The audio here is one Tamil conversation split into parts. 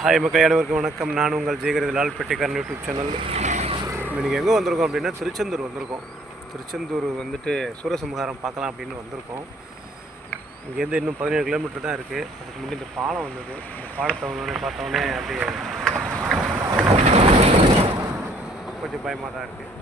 ஹாய் மக்கள் அனைவருக்கும் வணக்கம். நான் உங்கள் லால் லால்பேட்டைக்காரன் யூடியூப் சேனல். இன்றைக்கி எங்கே வந்திருக்கோம் அப்படின்னா திருச்செந்தூர் வந்திருக்கோம். திருச்செந்தூர் வந்துட்டு சூரசம்ஹாரம் பார்க்கலாம் அப்படின்னு வந்திருக்கோம். இங்கேருந்து இன்னும் பதினேழு கிலோமீட்டர் தான் இருக்குது அதுக்கு முன்னாடி இந்த பாலம் வந்தது. இந்த பாலத்தை வந்தோடனே பார்த்தோன்னே அப்படியே கொஞ்சம் பயமாக தான் இருக்குது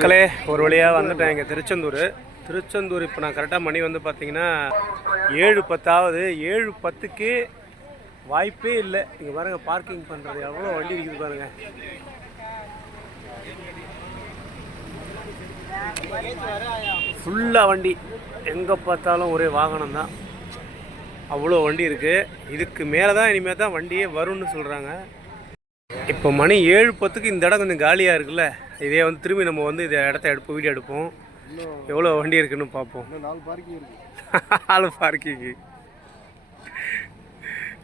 மக்களே ஒரு வழியாக வந்துட்டேன் இங்கே திருச்செந்தூர். திருச்செந்தூர் இப்போ நான் கரெக்டாக மணி வந்து பார்த்தீங்கன்னா ஏழு பத்தாவது. ஏழு பத்துக்கு வாய்ப்பே இல்லை. இங்கே பாருங்கள் பார்க்கிங் பண்ணுறது எவ்வளோ வண்டி இருக்குது பாருங்கள் ஃபுல்லாக வண்டி. எங்கே பார்த்தாலும் ஒரே வாகனம் தான். அவ்வளோ வண்டி இருக்குது இதுக்கு மேலே தான் இனிமேல் தான் வண்டியே வரும்னு சொல்கிறாங்க இப்போ மணி ஏழு பத்துக்கு இந்த இடம் கொஞ்சம் காலியாக இருக்குல்ல? இதே வந்து திரும்பி நம்ம வந்து இந்த இடத்த எடுப்போம் வீடியோ எடுப்போம். எவ்வளோ வண்டி இருக்குன்னு பார்ப்போம். நாலு பார்க்கிங் இருக்கு. ஆளு பார்க்கிங்கு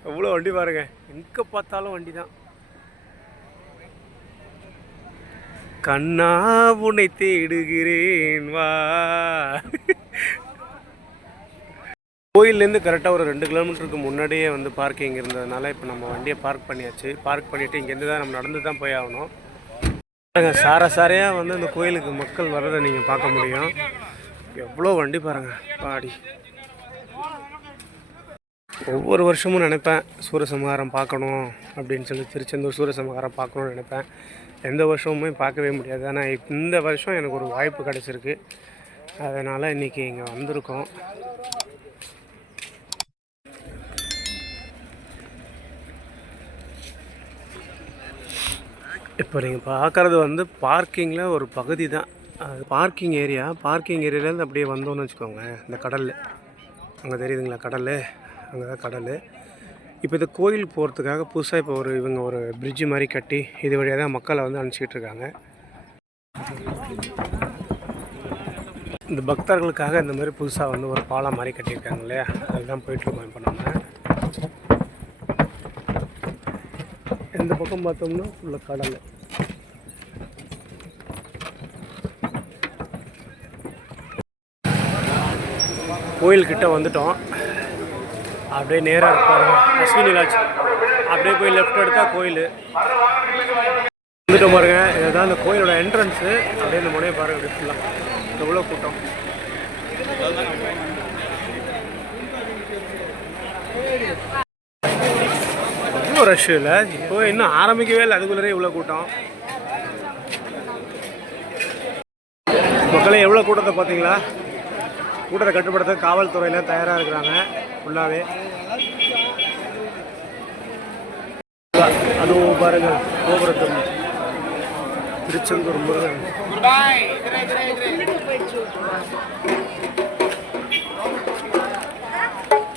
எவ்வளோ வண்டி பாருங்க. எங்கே பார்த்தாலும் வண்டி தான் கண்ணா உன்னை தேடுகிறேன் வா. கோயிலேருந்து கரெக்டாக ஒரு ரெண்டு கிலோமீட்டருக்கு முன்னாடியே வந்து பார்க்கிங் இருந்ததுனால இப்போ நம்ம வண்டியை பார்க் பண்ணியாச்சு. பார்க் பண்ணிவிட்டு இங்கேருந்து தான் நம்ம நடந்து தான் போய் ஆகணும். பாருங்க சார சாரையாக வந்து இந்த கோயிலுக்கு மக்கள் வர்றதை நீங்கள் பார்க்க முடியும். எவ்வளோ வண்டி பாருங்க பாடி. ஒவ்வொரு வருஷமும் நினைப்பேன் சூரசம்ஹாரம் பார்க்கணும் அப்படின்னு சொல்லி திருச்செந்தூர் சூரசம்ஹாரம் பார்க்கணும்னு நினைப்பேன். எந்த வருஷமுமே பார்க்கவே முடியாது. ஆனால் இந்த வருஷம் எனக்கு ஒரு வாய்ப்பு கிடச்சிருக்கு. அதனால் இன்றைக்கி இங்கே வந்திருக்கோம். இப்போ நீங்கள் பார்க்குறது வந்து பார்க்கிங்கில் ஒரு பகுதி தான் அது பார்க்கிங் ஏரியா. பார்க்கிங் ஏரியாலேருந்து அப்படியே வந்தோம்னு வச்சுக்கோங்க இந்த கடல் அங்கே தெரியுதுங்களா கடல் அங்கே தான் கடல் இப்போ இந்த கோயில் போகிறதுக்காக புதுசாக இப்போ ஒரு இவங்க ஒரு பிரிட்ஜு மாதிரி கட்டி இது வழியாக தான் மக்களை வந்து அனுப்பிச்சிக்கிட்டு இருக்காங்க. இந்த பக்தர்களுக்காக இந்த மாதிரி புதுசாக வந்து ஒரு பாலம் மாதிரி கட்டியிருக்காங்க இல்லையா? அதுதான் போயிட்டுருக்கோம் இப்போ நம்ம. இந்த பக்கம் பார்த்தோம்னா ஃபுல்லாக கடல். கோயில்கிட்ட வந்துட்டோம். அப்படியே நேராக இருப்பாரு. அஸ்வினி லாட்ஜ் அப்படியே போய் லெஃப்ட் எடுத்தால் கோயில். வந்துட்டோம் பாருங்க. இதுதான் அந்த கோயிலோட என்ட்ரன்ஸு அப்படியே இந்த முனையை பாருங்க அப்படி ஃபுல்லாக எவ்வளோ கூட்டம். ரஷ் இல்லை இப்போ இன்னும் ஆரம்பிக்கவே இல்லை. அதுக்குள்ளே இவ்வளோ கூட்டம். மக்களே எவ்வளோ கூட்டத்தை பார்த்தீங்களா? கூட்டத்தை கட்டுப்படுத்த காவல்துறையில் தயாராக இருக்கிறாங்க. ஃபுல்லாகவே அதுவும் பாருங்க கோபுரத்தம் திருச்செந்தூர் முருகன்.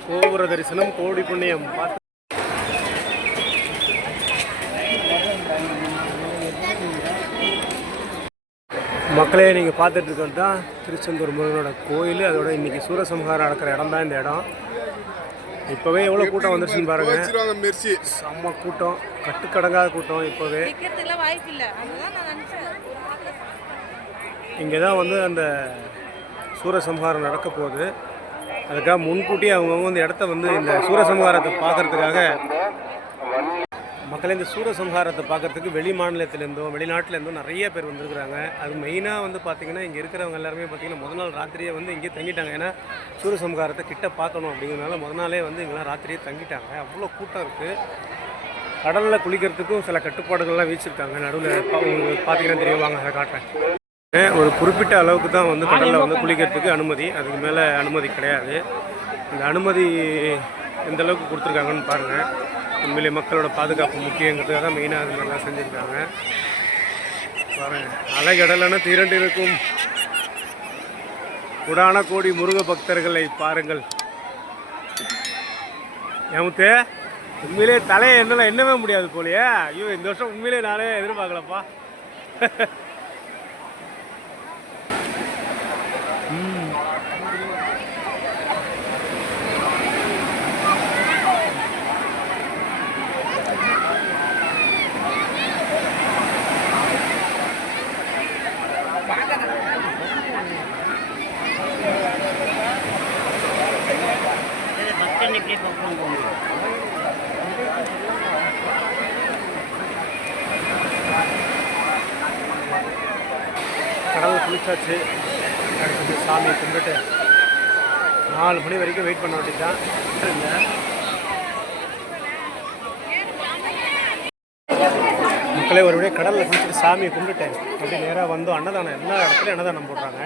கோபுர தரிசனம் கோடி புண்ணியம். பார்த்து மக்களே நீங்கள் பார்த்துட்டு இருக்கிறது தான் திருச்செந்தூர் முருகனோட கோயில். அதோட இன்னைக்கு சூரசம்ஹாரம் நடக்கிற இடம் தான் இந்த இடம். இப்போவே எவ்வளோ கூட்டம் வந்துருச்சுன்னு பாருங்க. செம்ம கூட்டம். கட்டுக்கடங்காத கூட்டம் இப்போவே. இங்கே தான் வந்து அந்த சூரசம்ஹாரம் நடக்க போகுது. அதுக்காக முன்கூட்டியே அவங்கவுங்க இந்த இடத்த வந்து இந்த சூரசம்ஹாரத்தை பார்க்கறதுக்காக மக்களை இந்த சூரசம்ஹாரத்தை பார்க்குறதுக்கு வெளி மாநிலத்திலேருந்தும் வெளிநாட்டிலேருந்தும் நிறைய பேர் வந்திருக்கிறாங்க. அது மெயினாக வந்து பார்த்திங்கன்னா இங்கே இருக்கிறவங்க எல்லாருமே பார்த்திங்கன்னா முதல் நாள் ராத்திரியே வந்து இங்கே தங்கிட்டாங்க. ஏன்னா சூரசம்ஹாரத்தை கிட்ட பார்க்கணும் அப்படிங்கிறனால முதல் நாளே வந்து இங்கெல்லாம் ராத்திரியே தங்கிட்டாங்க. அவ்வளோ கூட்டம் இருக்குது கடலில் குளிக்கிறதுக்கும் சில கட்டுப்பாடுகள்லாம் வீச்சிருக்காங்க நடுவில் உங்களுக்கு பார்த்தீங்கன்னா தெரியும். வாங்க அதை காட்டுறேன். ஒரு குறிப்பிட்ட அளவுக்கு தான் வந்து கடலில் வந்து குளிக்கிறதுக்கு அனுமதி. அதுக்கு மேலே அனுமதி கிடையாது. இந்த அனுமதி எந்த அளவுக்கு கொடுத்துருக்காங்கன்னு பாருங்கள் உண்மையிலே மக்களோட பாதுகாப்பு முக்கியங்கிறதுக்காக தான் மெயினாக அது மாதிரிலாம் செஞ்சுருக்காங்க. பாருங்கள் அலைகடலான திரண்டு இருக்கும் உடான கோடி முருக பக்தர்களை பாருங்கள். ஏமுத்து உண்மையிலே தலையை என்னால் என்னவே முடியாது போலியே. ஐயோ இந்த வருஷம் உண்மையிலே நானே எதிர்பார்க்கலப்பா. தண்ணி போகணும் கடவுள் குளிச்சாச்சு. அடுத்தது சாமியை கும்பிட்டு நாலு மணி வரைக்கும் வெயிட் பண்ண வேண்டியதுதான். மக்களே ஒரு விட கடலில் குளிச்சுட்டு சாமியை கும்பிட்டேன் அப்படியே நேராக வந்தோம். அன்னதானம் எல்லா இடத்துலையும் அன்னதானம் போடுறாங்க.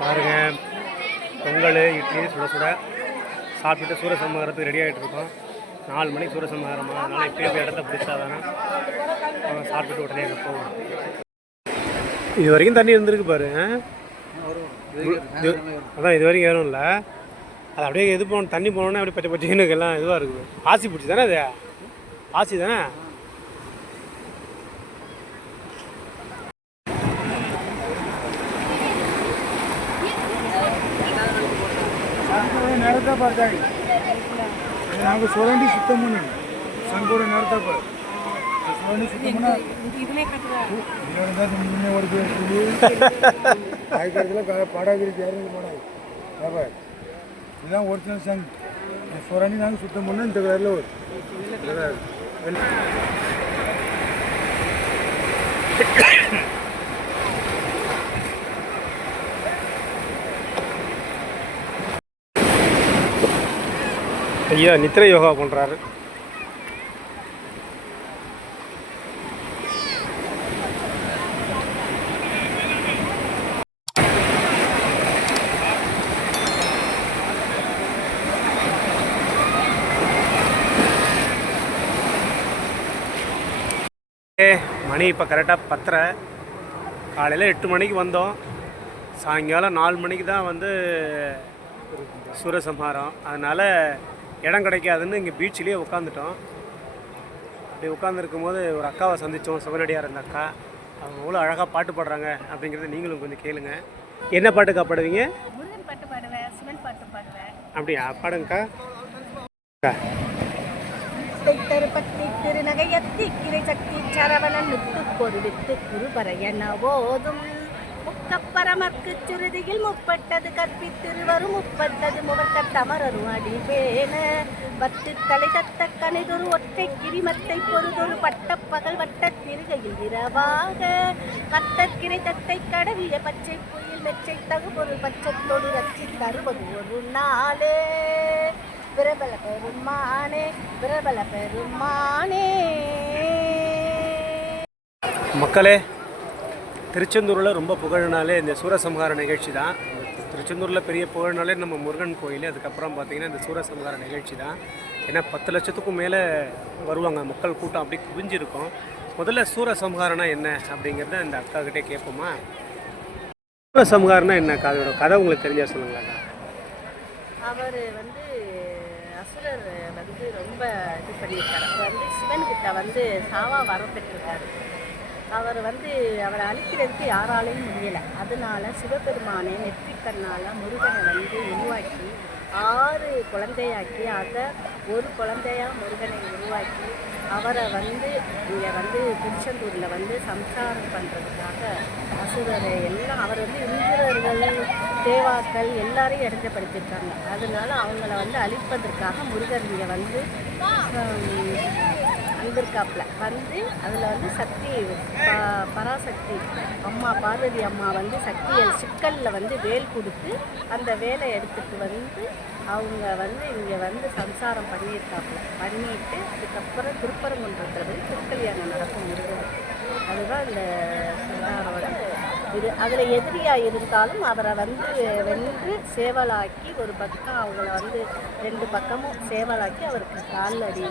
பாருங்க. பொங்கல் இட்லி சுட சுட. சாப்பிட்டுட்டு சூரசம்ஹாரத்துக்கு ரெடி ஆகிட்டு இருக்கோம். நாலு மணிக்கு சூரசம்ஹாரமா. அதனால் இப்போயே போய் இடத்த பிடிச்சா தானே. சாப்பிட்டுட்டு உடனே அங்கே போவோம். இது வரைக்கும் தண்ணி இருந்திருக்கு பாரு இது- அதான் இது வரைக்கும் ஏறும் இல்லை அது அப்படியே எது போகணும் தண்ணி போனோன்னே அப்படியே பச்சை பச்சைன்னு எல்லாம் இதுவாக இருக்குது. ஆசி பிடிச்சி தானே அது? ஆசி தானே? நேரத்தை பார்த்தாங்க நாங்கள் சுரண்டி சுத்தம் பண்ணி சங்கோட நேரத்தை பாரு. சுரண்டி சுத்தம் பண்ணா முன்னே சொல்லி ஆயிரத்தில் பாடாகிருக்கு இறங்கி போனாங்க பாப்பா இதுதான் ஒரிஜினல் சங் சுரண்டி நாங்கள் சுத்தம் பண்ணோம் இந்த கலரில் ஒரு ஐயா நித்திரை யோகா பண்ணுறாரு மணி இப்போ கரெக்டாக பத்தரை. காலையில் எட்டு மணிக்கு வந்தோம். சாயங்காலம் நாலு மணிக்கு தான் வந்து சூரசம்ஹாரம். அதனால் இடம் கிடைக்காதுன்னு இங்கே பீச்சிலேயே உட்காந்துட்டோம் அப்படி உட்காந்துருக்கும் போது ஒரு அக்காவை சந்தித்தோம் சிவனடியார் அந்த அக்கா. அவங்க எவ்வளோ அழகாக பாட்டு பாடுறாங்க அப்படிங்கிறத நீங்களும் கொஞ்சம் கேளுங்க. என்ன பாட்டுக்கா பாடுவீங்க? முருகன் பாட்டு பாடுவேன் சிவன் பாட்டு பாடுவேன். அப்படியா? பாடுங்கக்கா. திருப்பத்தி திருநகையத்தி கிரை சக்தி சரவணன் முத்து பொருவித்து குருபரையன போதும் முக்கப்பரமர்க்கு சுருதியில் முப்பட்டது கற்பித்திருவரும் முப்பட்டது முகக்கட்டமரரும் அடிவேன பத்து தலை தத்த கணிதொரு ஒற்றை கிரிமத்தை பொறுதொரு பட்ட பகல் வட்ட திருகையில் இரவாக. கத்தற்கிரை தத்தை கடவிய பச்சை புயல் மெச்சை தகு பொருள் பச்சத்தோடு ரச்சி தருவது ஒரு நாளே. பிரபல பெருமானே பிரபல பெருமானே. மக்களே திருச்செந்தூரில் ரொம்ப புகழ்னாலே இந்த சூரசம்ஹார நிகழ்ச்சி தான். திருச்செந்தூரில் பெரிய புகழ்னாலே நம்ம முருகன் கோயில் அதுக்கப்புறம் பார்த்தீங்கன்னா இந்த சூரசம்ஹார நிகழ்ச்சி தான். ஏன்னா பத்து லட்சத்துக்கும் மேலே வருவாங்க மக்கள் கூட்டம் அப்படி குவிஞ்சிருக்கும். முதல்ல சூரசம்ஹாரம்னா என்ன அப்படிங்கிறத இந்த அக்கா கிட்டே கேட்போமா சூரசம்ஹாரனா என்ன அதோட கதை உங்களுக்கு தெரிஞ்சா சொல்லுங்களா அவர் வந்து அசுரர் வந்து ரொம்ப இது பண்ணியிருக்காரு. அவர் வந்து சிவன்கிட்ட வந்து சாவா வரம் பெற்றிருக்காரு. அவர் வந்து அவரை அழிக்கிறதுக்கு யாராலையும் முடியலை. அதனால சிவபெருமானை நெற்றிக்கண்ணால் முருகனை வந்து உருவாக்கி ஆறு குழந்தையாக்கி அதை ஒரு குழந்தையாக முருகனை உருவாக்கி அவரை வந்து இங்கே வந்து திருச்செந்தூரில் வந்து சம்சாரம் பண்ணுறதுக்காக அசுரரை எல்லாம் அவர் வந்து இந்திரர்கள் தேவாக்கள் எல்லாரையும் இடஞ்சப்படுத்திருக்காங்க அதனால அவங்கள வந்து அழிப்பதற்காக முருகர் இங்கே வந்து வந்திருக்காப்புல. வந்து அதில் வந்து சக்தி ப- பராசக்தி. அம்மா பார்வதி அம்மா வந்து சக்தியல் சிக்கலில் வந்து வேல் கொடுத்து அந்த வேலை எடுத்துட்டு வந்து அவங்க வந்து இங்கே வந்து சம்சாரம் பண்ணியிருக்காப்புல. பண்ணிட்டு அதுக்கப்புறம் திருப்பரங்குன்றத்தில் வந்து திருக்கல்யாணம் நடக்கும் முருகன் அதுதான் இந்த சந்தாரோட இது அதில் எதிரியாக இருந்தாலும் அவரை வந்து வென்று சேவலாக்கி ஒரு பக்கம் அவங்கள வந்து ரெண்டு பக்கமும் சேவலாக்கி அவருக்கு கால் அடி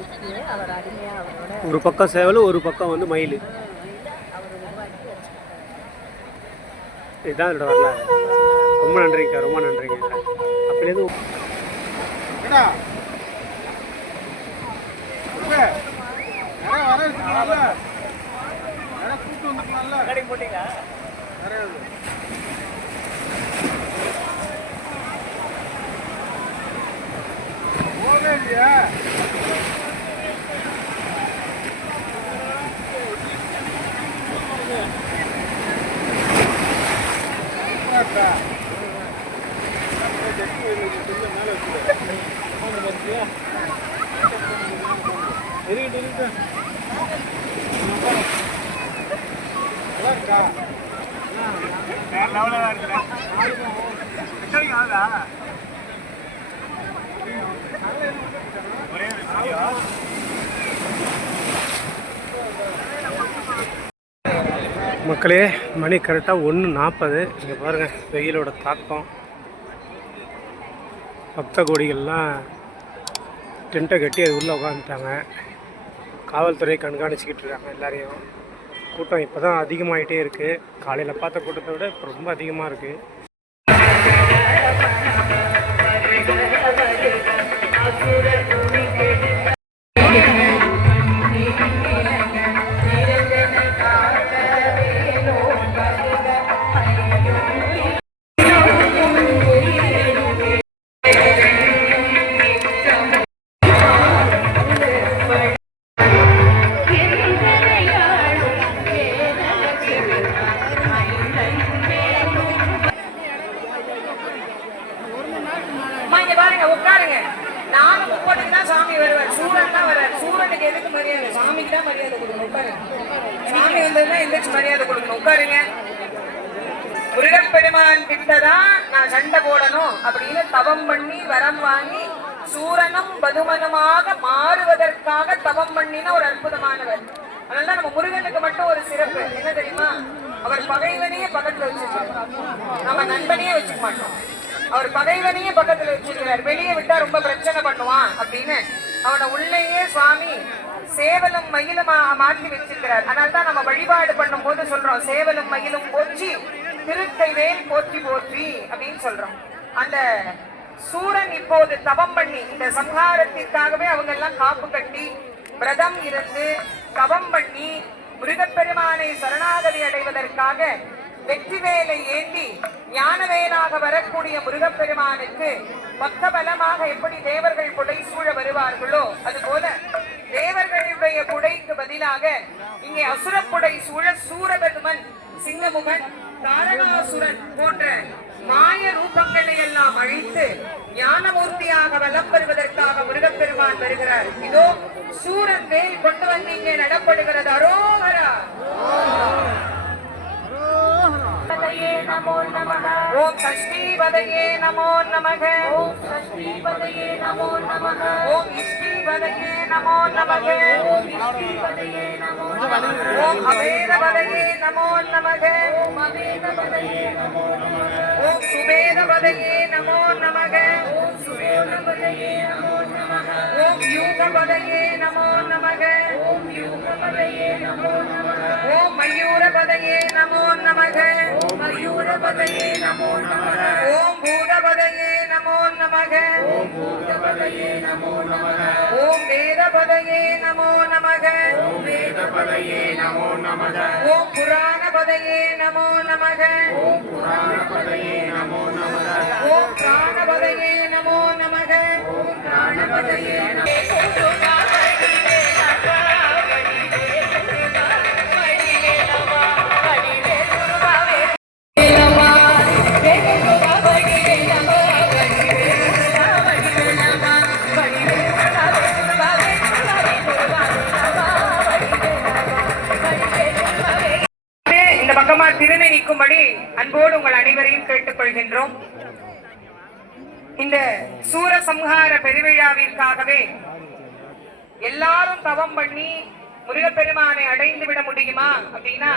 அவர் அடிமையாக அவரோட ஒரு பக்கம் சேவல் ஒரு பக்கம் வந்து மயில். அவர் உருவாக்கி வச்சிருக்காரு. இதுதான் இதோட வரலாறு. ரொம்ப நன்றிங்கக்கா ரொம்ப நன்றிங்க. அப்படிலேருந்து ஏடா உப்பே, நிறைய வர இருக்குல்ல நிறைய கூட்டு வந்துக்கலாம்ல போட்டீங்களா நிறைய இது. போகவே இல்லையா மேலே வச்சுக்கோ இருக்கட்டும் இருக்கட்டும் நல்லா இருக்கா வேற லெவலில் தான் இருக்குல்ல எத்தனைக்கு ஆகுதா ஒரே ஒரு வீடியோ மக்களே மணி கரெக்டாக ஒன்று நாற்பது இங்கே பாருங்கள் வெயிலோட தாக்கம். பக்த கோடிகள்லாம் டென்ட்டை கட்டி அது உள்ளே உட்காந்துட்டாங்க காவல்துறை கண்காணிச்சிக்கிட்டு இருக்காங்க எல்லாரையும். கூட்டம் இப்போ தான் அதிகமாகிட்டே இருக்குது காலையில் பார்த்த கூட்டத்தை விட இப்போ ரொம்ப அதிகமாக இருக்குது அவர் பகைவனையே பக்கத்துல வச்சிருக்கிறார். வெளியே விட்டா ரொம்ப பிரச்சனை பண்ணுவான் அப்படின்னு அவனை உள்ளேயே சுவாமி சேவலும் மயிலுமா மாற்றி வச்சிருக்கிறார். அதனால தான் நம்ம வழிபாடு பண்ணும் போது சொல்றோம் சேவலும் மயிலும் போற்றி திருக்கை வேல் போற்றி போற்றி அப்படின்னு சொல்றோம். அந்த சூரன் இப்போது தவம் பண்ணி இந்த சம்ஹாரத்திற்காகவே அவங்க எல்லாம் காப்பு கட்டி விரதம் இருந்து தவம் பண்ணி முருகப்பெருமானை சரணாகதி அடைவதற்காக வெற்றி வேலை ஏந்தி ஞானவேலாக வரக்கூடிய முருகப்பெருமானுக்கு பக்க பலமாக எப்படி தேவர்கள் புடை சூழ வருவார்களோ அதுபோல தேவர்களுடைய புடைக்கு பதிலாக இங்கே அசுரப்புடை சூழ சூரபதுமன் சிங்கமுகன் தாரணாசுரன் போன்ற மாய ரூபங்களை எல்லாம் அழித்து ஞானமூர்த்தியாக வலம் வருவதற்காக முருகப்பெருமான் வருகிறார். இதோ சூரன் வேல் கொண்டு வந்து இங்கே நடப்படுகிறது. ஓம் சஷ்டிபதையே நமோ நமக ஓம் சஷ்டிபதையே நமோ நமக ஓம் இஷ்டிபதையே நமோ நமக ஓம் இஷ்டிபதையே நமோ நமக ஓம் அவேதபதையே நமோ நமக ஓம் அவேதபதையே நமோ நமக ஓம் சுவேதபதையே நமோ நமக ஓம் சுவேதபதையே நமோ நமக ஓம் யூகபதையே நமோ நமக ஓம் யூகபதையே நமோ நமக ஓம் மயூரபதையே நமோ நமக ஓம் மயூரபதையே நமோ நமக ஓம் பூதபதையே நமோ நமக ஓம் பூதபதையே நமோ நமக ஓம் வேதபதையே நமோ நமக ஓம் வேதபதையே நமோ நமக ஓம் புராணபதையே நமோ நமக ஓம் புராணபதையே நமோ நமக ஓம் பிராணபதையே பக்கமா திருநை நிற்கும்படி அன்போடு உங்கள் அனைவரையும் கேட்டுக்கொள்கின்றோம். இந்த சூரசம்ஹார பெருவிழாவிற்காகவே எல்லாரும் தவம் பண்ணி முருகப்பெருமானை அடைந்து விட முடியுமா அப்படின்னா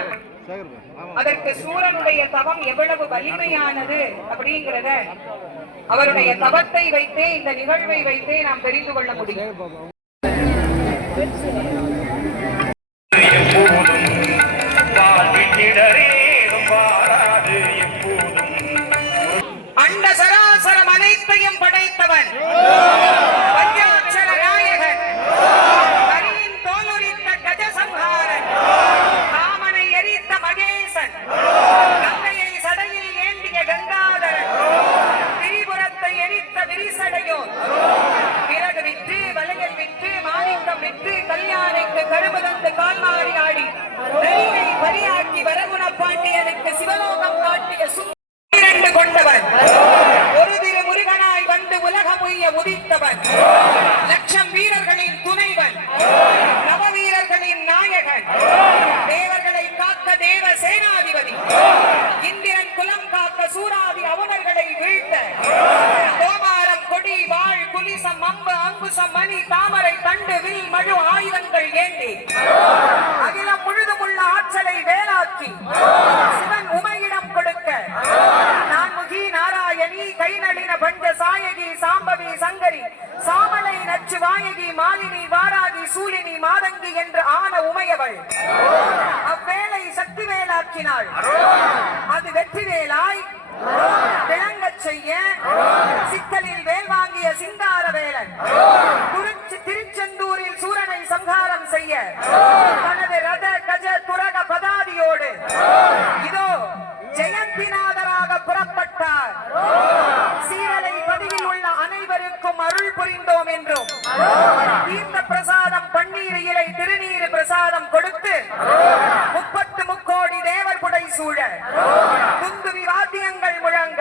அதற்கு சூரனுடைய தவம் எவ்வளவு வலிமையானது அப்படிங்கிறத அவருடைய தவத்தை வைத்தே இந்த நிகழ்வை வைத்தே நாம் தெரிந்து கொள்ள முடியும். Yeah. நாராயணி கைநளின பண்ட சாயகி சாம்பவி சங்கரி சாமலை நச்சு வாயகி மாலினி வாராகி சூலினி மாதங்கி என்று ஆன உமையவள். அவ்வேளை சக்தி வேலாக்கினாள் அது வெற்றி வேலாய் விளங்கச் செய்ய. சிக்கலில் வேல் வாங்கிய சிங்கார வேலன். குறிச்சி திருச்செந்தூரில் சூரனை சம்ஹாரம் செய்ய. தனது ரத கஜ துரக பதாதியோடு. இதோ ஜெயந்திநாதராக புறப்பட்டார். சீரலை பதிவில் உள்ள அனைவருக்கும் அருள் புரிந்தோம் என்றும் தீர்த்த பிரசாதம் பன்னீர் இலை திருநீர் பிரசாதம் கொடுத்து முப்பத்து முக்கோடி தேவர் புடை சூழ துந்துவி வாத்தியங்கள் முழங்க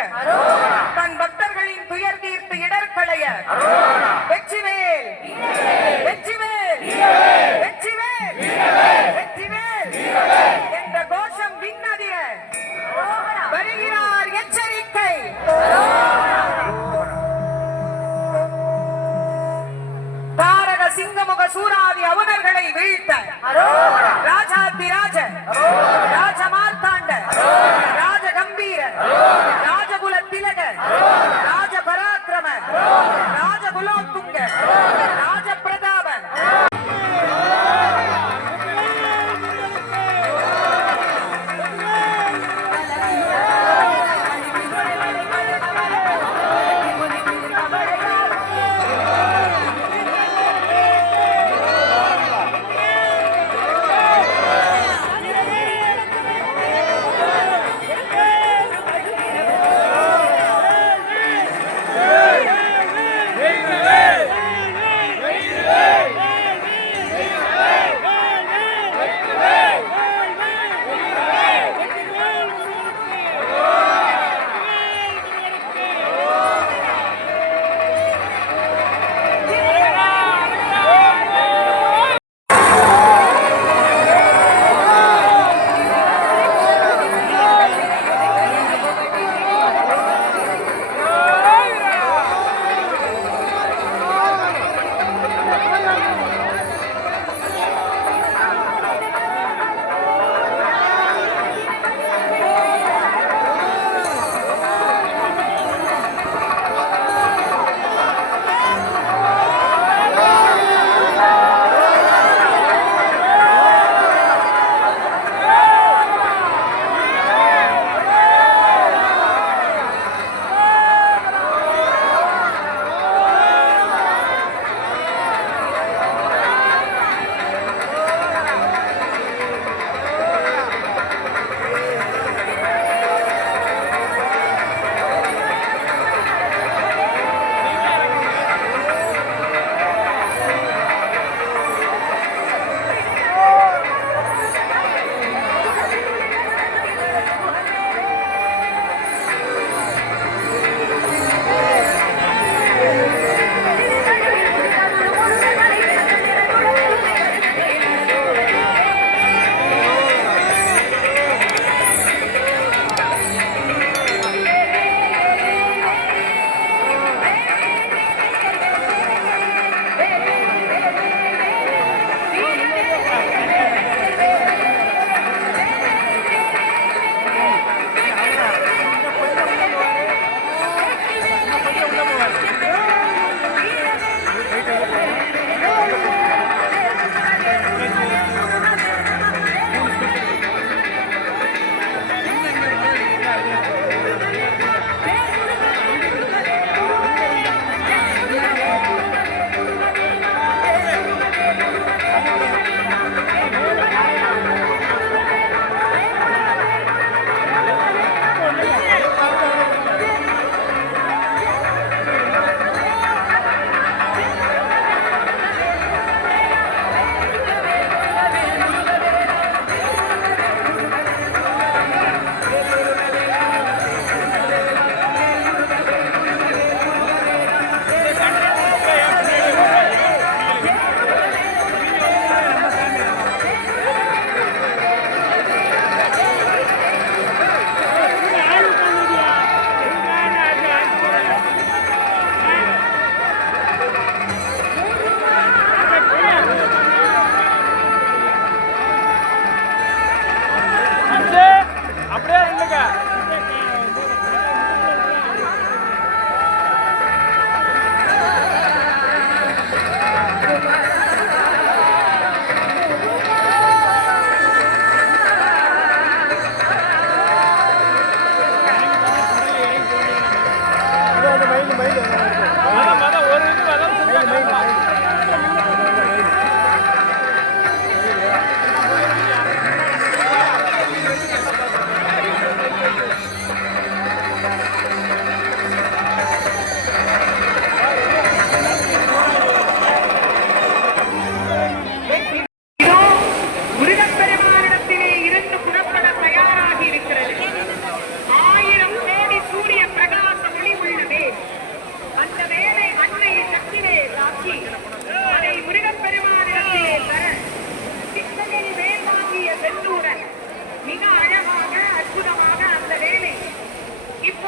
ಬೈದ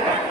Yeah.